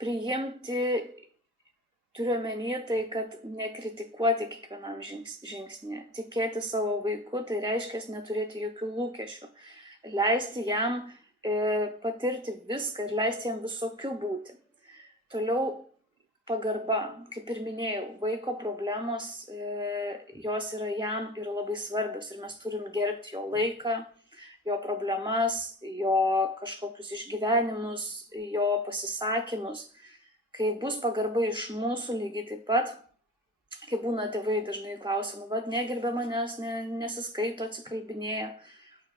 priimti, turiu omeny tai, kad nekritikuoti kiekvienam žingsnį. Tikėti savo vaiku, tai reiškia neturėti jokių lūkesčių. Leisti jam patirti viską ir leisti jam visokių būti. Toliau pagarba, kaip ir minėjau, vaiko problemos, jos yra jam ir labai svarbios ir mes turim gerbti jo laiką, jo problemas, jo kažkokius išgyvenimus, jo pasisakymus. Kai bus pagarba iš mūsų lygiai taip pat, kai būna tėvai dažnai klausia, negerbia manęs, nesiskaito, atsikalbinėja,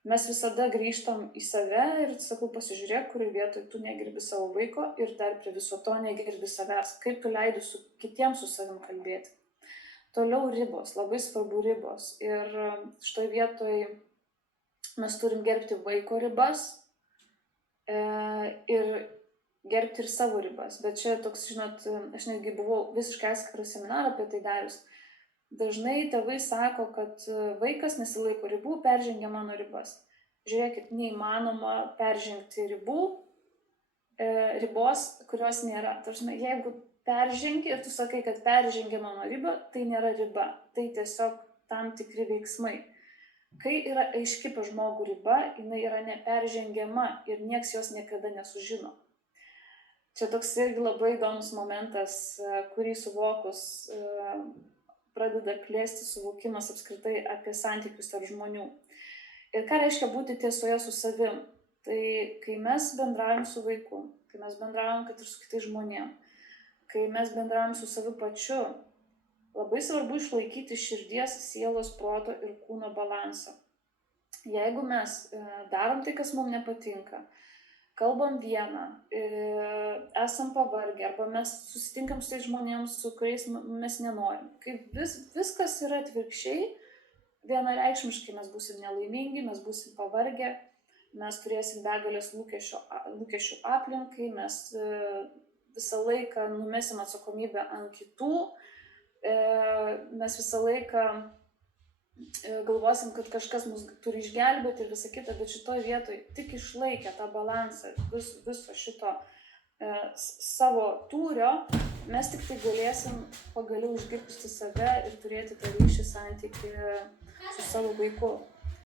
mes visada grįžtam į save ir sakau, pasižiūrėk, kurioje vietoje tu negerbi savo vaiko ir dar prie viso to negerbi savęs, kaip tu leidi kitiems su savim kalbėti. Toliau ribos, labai svarbu ribos. Ir šitoj vietoj mes turim gerbti vaiko ribas ir gerbti ir savo ribas. Bet čia toks, žinot, aš netgi buvau visiškai atskirą seminarą apie tai darius. Dažnai tėvai sako, kad vaikas nesilaiko ribų, peržengia mano ribas. Žiūrėkit, neįmanoma peržengti ribos, kurios nėra. Tačiau, jeigu peržengi ir tu sakai, kad peržengia mano ribą, tai nėra riba. Tai tiesiog tam tikri veiksmai. Kai yra aiški pas žmogų riba, jinai yra neperžengiama ir nieks jos niekada nesužino. Čia toks irgi labai įdomus momentas, kurį suvokus pradeda plėsti suvokimas apskritai apie santykius tarp žmonių. Ir ką reiškia būti tiesoje su savim? Tai kai mes bendraujam su vaiku, kai mes bendraujam kad ir su kitais žmonėm, kai mes bendraujam su savi pačiu, labai svarbu išlaikyti širdies, sielos, proto ir kūno balansą. Jeigu mes darom tai, kas mums nepatinka, kalbam vieną, esam pavargę, arba mes susitinkam su tais žmonėms, su kuriais mes nenorim. Kai viskas yra atvirkščiai, vienareikšmiškai mes būsim nelaimingi, mes būsim pavargę, mes turėsim begalės lūkesčių aplinkai, mes visą laiką numesim atsakomybę ant kitų, mes visą laiką galvosim, kad kažkas mus turi išgelbėti ir visą kitą, bet šitoj vietoj tik išlaikę tą balansą viso šito savo tūrio, mes tik tai galėsim pagaliau išgirsti save ir turėti tą ryšį santykį su savo vaiku.